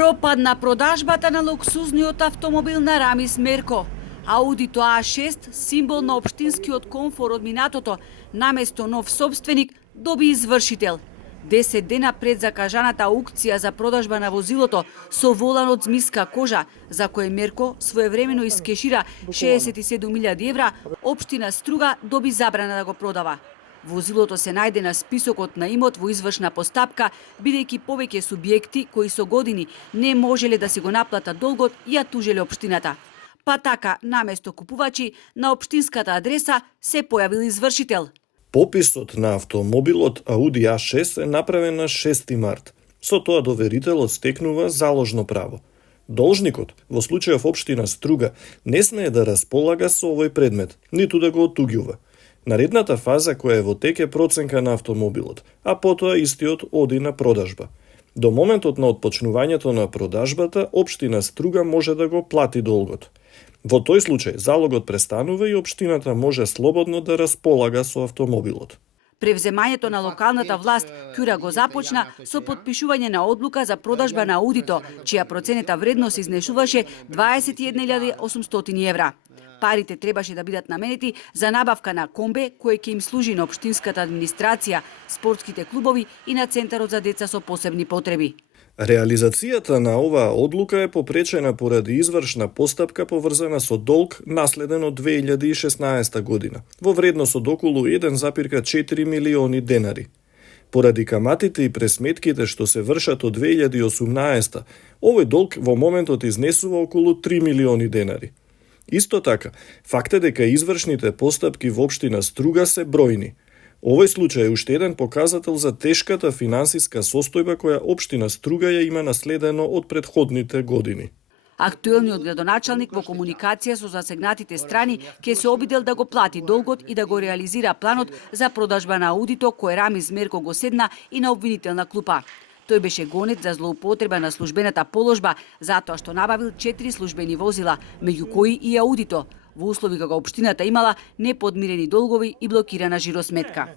Пропадна продажбата на луксузниот автомобил на Рамис Мерко. Аудито А6, символ на општинскиот комфор од минатото, наместо нов собственик, доби извршител. 10 дена пред закажаната аукција за продажба на возилото со волан од змиска кожа, за кој Мерко своевремено искешира 67.000 евра, општина Струга доби забрана да го продава. Возилото се најде на списокот на имот во извршна постапка, бидејќи повеќе субјекти кои со години не можеле да си го наплатат долгот ја тужеле општината. Па така, наместо купувачи, на општинската адреса се појавил извршител. Пописот на автомобилот Ауди А6 е направен на 6 март. Со тоа доверителот стекнува заложно право. Должникот, во случајов општина Струга, не смее да располага со овој предмет, ниту да го оттуѓува. Наредната фаза која е во тек е проценка на автомобилот, а потоа истиот оди на продажба. До моментот на отпочнувањето на продажбата, општина Струга може да го плати долгот. Во тој случај, залогот престанува и општината може слободно да располага со автомобилот. Превземањето на локалната власт Кјура го започна со потпишување на одлука за продажба на Аудито, чија проценета вредност изнешуваше 21.800 евра. Парите требаше да бидат наменети за набавка на комбе, кој ќе им служи на општинската администрација, спортските клубови и на Центарот за деца со посебни потреби. Реализацијата на оваа одлука е попречена поради извршна постапка поврзана со долг наследен од 2016 година, во вредност од околу 1,4 милиони денари. Поради каматите и пресметките што се вршат од 2018, овој долг во моментот изнесува околу 3 милиони денари. Исто така, факт е дека извршните постапки во општина Струга се бројни. Овој случај е уште еден показател за тешката финансиска состојба која општина Струга ја има наследено од претходните години. Актуелниот градоначалник во комуникација со засегнатите страни ќе се обидел да го плати долгот и да го реализира планот за продажба на Аудито кој Рамис Мерко го седна и на обвинителна клупа. Тој беше гонет за злоупотреба на службената положба затоа што набавил 4 службени возила, меѓу кои и Аудито, во услови кога општината имала неподмирени долгови и блокирана жиросметка.